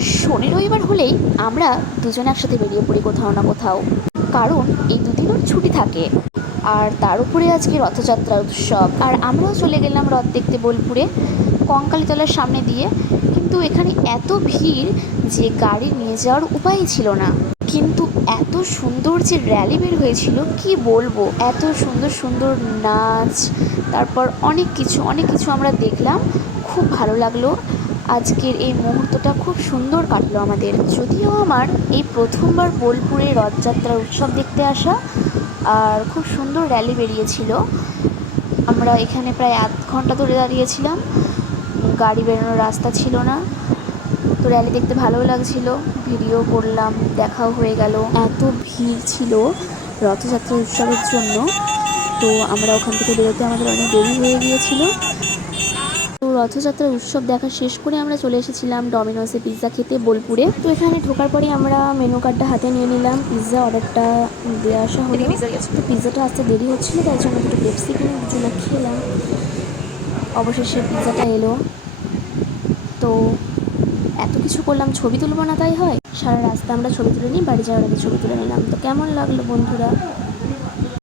শনি রবিবার হলেই আমরা দুজন একসাথে বেরিয়ে পড়ি কোথাও না কোথাও, কারণ এই দুদিন ওর ছুটি থাকে। আর তার উপরে আজকে রথযাত্রা উৎসব। আর আমরাও চলে গেলাম রথ দেখতে বোলপুরে, কঙ্কালীতলার সামনে দিয়ে। কিন্তু এখানে এত ভিড় যে গাড়ি নিয়ে যাওয়ার উপায়ই ছিল না। কিন্তু এত সুন্দর যে র্যালি বের হয়েছিল, কি বলব? এত সুন্দর সুন্দর নাচ, তারপর অনেক কিছু অনেক কিছু আমরা দেখলাম। খুব ভালো লাগল। আজকের এই মুহূর্তটা খুব সুন্দর কাটলো আমাদের। যদিও আমার এই প্রথমবার বোলপুরে রথযাত্রার উৎসব দেখতে আসা, আর খুব সুন্দর র্যালি বেরিয়েছিল। আমরা এখানে প্রায় আধ ঘণ্টা ধরে দাঁড়িয়েছিলাম। গাড়ি বেরোনোর রাস্তা ছিল না। তো র্যালি দেখতে ভালোও লাগছিল। ভিডিও করলাম, দেখাও হয়ে গেল। এত ভিড় ছিল রথযাত্রা উৎসবের জন্য। তো আমরা ওখান থেকে বেরোতে আমাদের অনেক দেরি হয়ে গিয়েছিল। রথযাত্রার উৎসব দেখা শেষ করে আমরা চলে এসেছিলাম ডমিনোসে পিৎজা খেতে বোলপুরে। তো এখানে ঢোকার পরে আমরা মেনু কার্ডটা হাতে নিয়ে নিলাম। পিৎজা অর্ডারটা দিয়ে আসা হলো। তো পিৎজাটা আসতে দেরি হচ্ছিল তাই জন্য দুটো পেপসি কিনে দুজনে খেলাম। অবশেষে পিৎজাটা এলো। তো এত কিছু করলাম ছবি তুলবো না তাই হয়? সারা রাস্তা আমরা ছবি তুলে নিই বাড়ি যাওয়ার আগে ছবি তুলে নিলাম। তো কেমন লাগল বন্ধুরা?